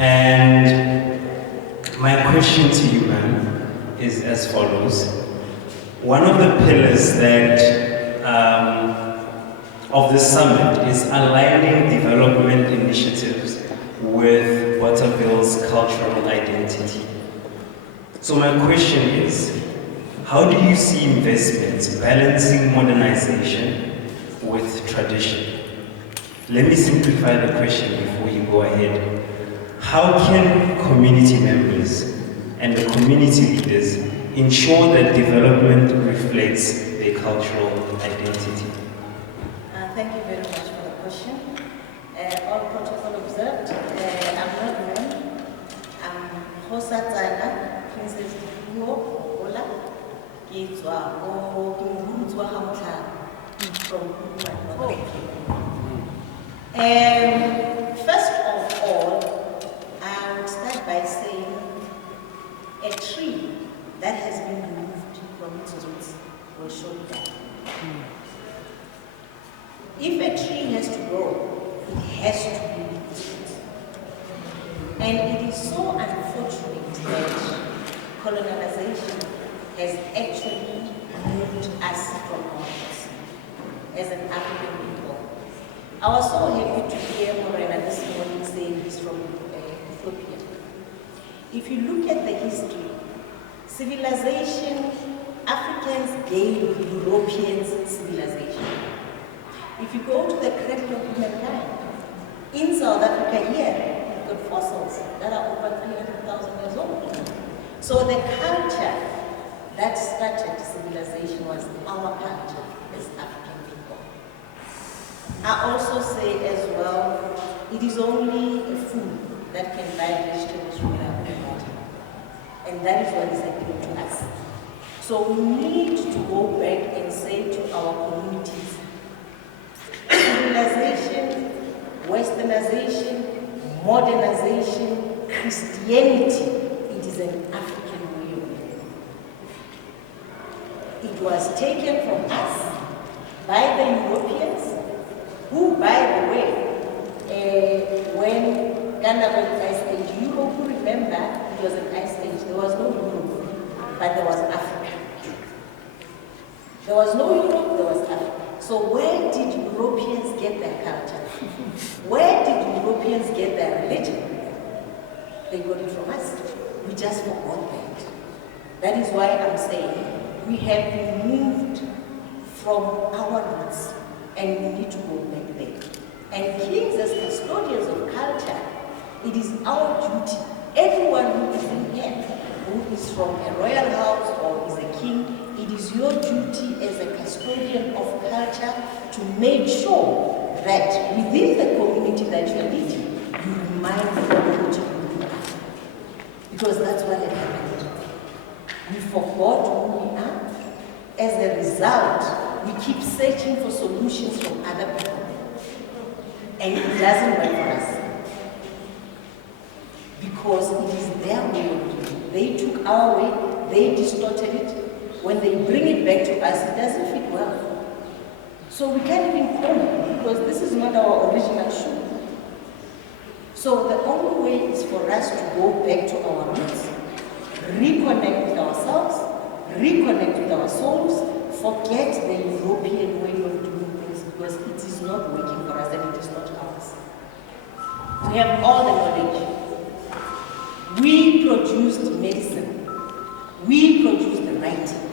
And my question to you, ma'am, is as follows. One of the pillars of the summit is aligning development initiatives with BOTHAVILLE's cultural identity. So my question is, how do you see investments balancing modernization with tradition? Let me simplify the question before you go ahead. How can community members and the community leaders ensure that development reflects their cultural identity? Thank you very much for the question. All protocol observed. I'm not known. I'm Hosa Princess Dipuo Mokola. First of all, I would start by saying a tree that has been removed from its roots will surely die. If a tree has to grow, it has to be rooted. And it is so unfortunate that colonization has actually moved us from our roots as an African people. I was so happy to hear Morena this morning saying he's from Ethiopia. If you look at the history, civilization, Africans gave Europeans civilization. If you go to the cradle of humankind, in South Africa here, you've got fossils that are over 300,000 years old. So the culture that started civilization was our culture as African people. I also say as well, it is only a fool that can buy vegetables from Africa. And that is what is happening to us. So we need to go back and say to our communities, civilization, westernization, modernization, Christianity, it is an African way of living. It was taken from us by the Europeans, who, by the way, when Ghana was an ice age, Europe, who remember, it was an ice age. There was no Europe, but there was Africa. There was no Europe, there was Africa. So where did Europeans get their culture? Where did Europeans get their religion? They got it from us. We just forgot that. That is why I'm saying we have been moved from our roots and we need to go back there. And kings as custodians of culture, it is our duty, everyone who is in here, who is from a royal house or is a king, it is your duty as a custodian of culture to make sure that within the community that you are leading, you remind them what you are. Because that's what had happened. We forgot who we are. As a result, we keep searching for solutions from other people. And it doesn't work for us. Because it is their way of doing it. They took our way, they distorted it. When they bring it back to us, it doesn't fit well. So we can't even come because this is not our original shoe. So the only way is for us to go back to our roots, reconnect with ourselves, reconnect with our souls, forget the European way of doing things because it is not working for us and it is not ours. We have all the knowledge. We produced medicine. We produced writing.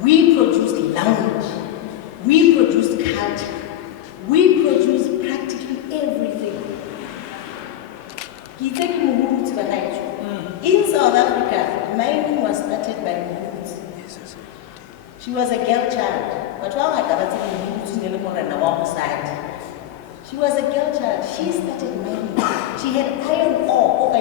We produced language. We produced culture. We produced practically everything. In South Africa, mining was started by Muhuts. She was a girl child. She was a girl child. She started mining. She had iron ore,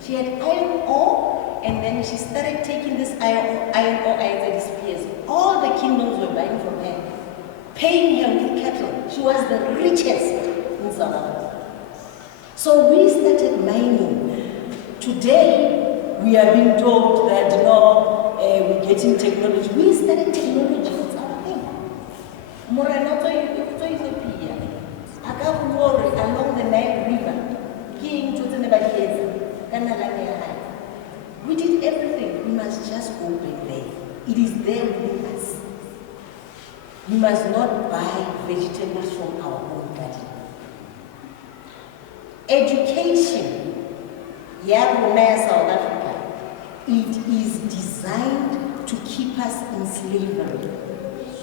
She had iron ore, and then she started taking this iron ore at the spears. All the kingdoms were buying from her, paying her with cattle. She was the richest in South Africa. So we started mining. Today, we are being told that, we're getting technology. We started technology, it's our thing. Moranato Ethiopia, along the Nile River, must not buy vegetables from our own garden. Education, South Africa, it is designed to keep us in slavery.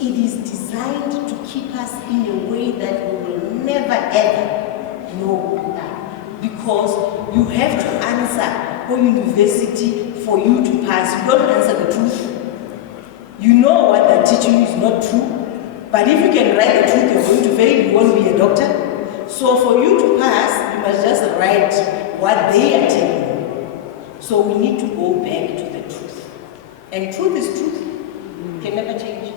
It is designed to keep us in a way that we will never ever know that. Because you have to answer for university for you to pass. You don't answer the truth. You know what they're teaching you is not true. But if you can write the truth, you're going to fail, you won't be a doctor. So for you to pass, you must just write what they are telling you. So we need to go back to the truth. And truth is truth. Can never change.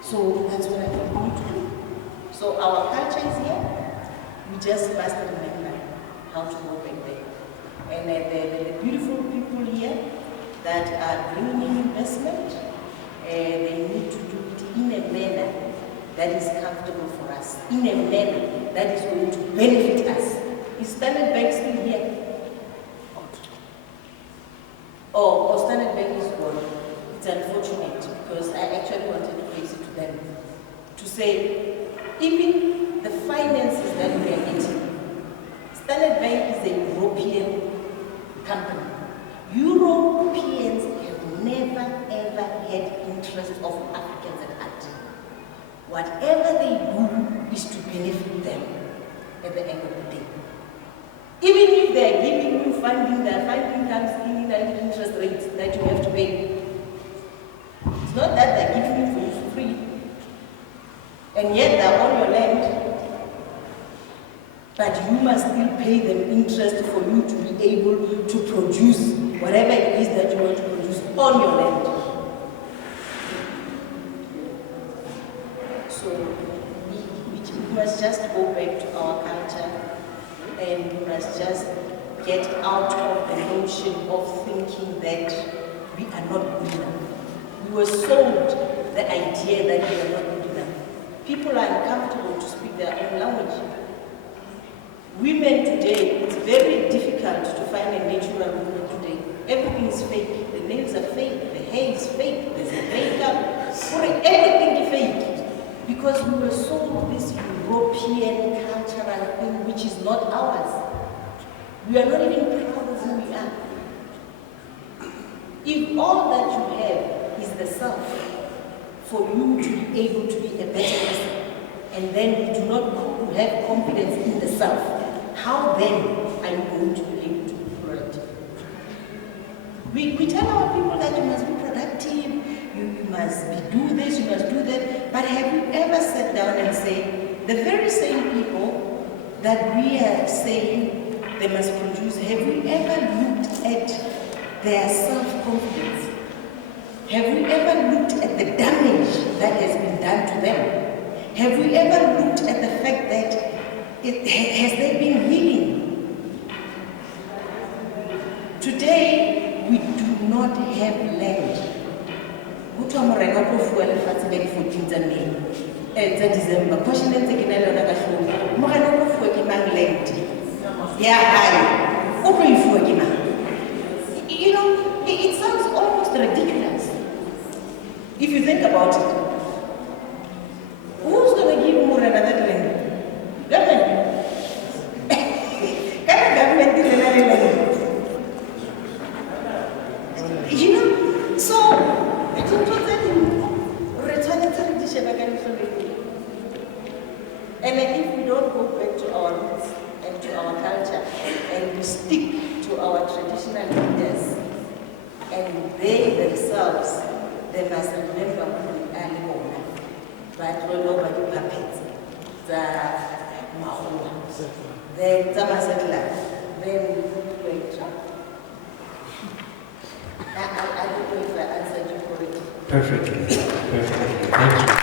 So that's what I think we need to do. So our culture is here. We just must remember how to go back there. And the beautiful people here that are bringing in investment, they need to do it in a manner that is comfortable for us, in a manner that is going to benefit us. Is Standard Bank still here? Oh, Standard Bank is gone. It's unfortunate because I actually wanted to raise it to them to say, even the finances that we are getting, Standard Bank is a European company. Europeans have never ever had interest of Africans at heart. Whatever they do is to benefit them at the end of the day. Even if they are giving you funding, their funding comes in at interest rates that you have to pay. It's not that they're giving it for you for free. And yet they're on your land. But you must still pay them interest for you to be able to produce whatever it is that you want to produce on your land. So we must just go back to our culture, and we must just get out of the notion of thinking that we are not good enough. We were sold the idea that we are not good enough. People are uncomfortable to speak their own language. Women today, it's very difficult to find a natural woman today. Everything is fake. The nails are fake, the hair is fake, there's a makeup, everything is fake. Because we were sold this European cultural thing which is not ours. We are not even proud of who we are. If all that you have is the self, for you to be able to be a better person, and then you do not have confidence in the self, how then are you going to be able to be productive? We tell our people that you must be productive, you must do this, you must do that, but have you ever sat down and said, the very same people that we are saying they must produce, have you ever looked at their self-confidence? Have we ever looked at the damage that has been done to them? Have we ever looked at the fact that has there been healing? Today, we do not have land. December. You know, it sounds almost ridiculous. If you think about it, who's going to give more another land? Government. Can government give another land? You know, so it's and if we don't go back to our roots and to our culture, and we stick to our traditional leaders, and they themselves, they must remember who we are. But all over the puppets, the Mahua, then Tamasetla, then wait. I don't know if I answered you correctly. Perfectly. Perfectly. Thank you.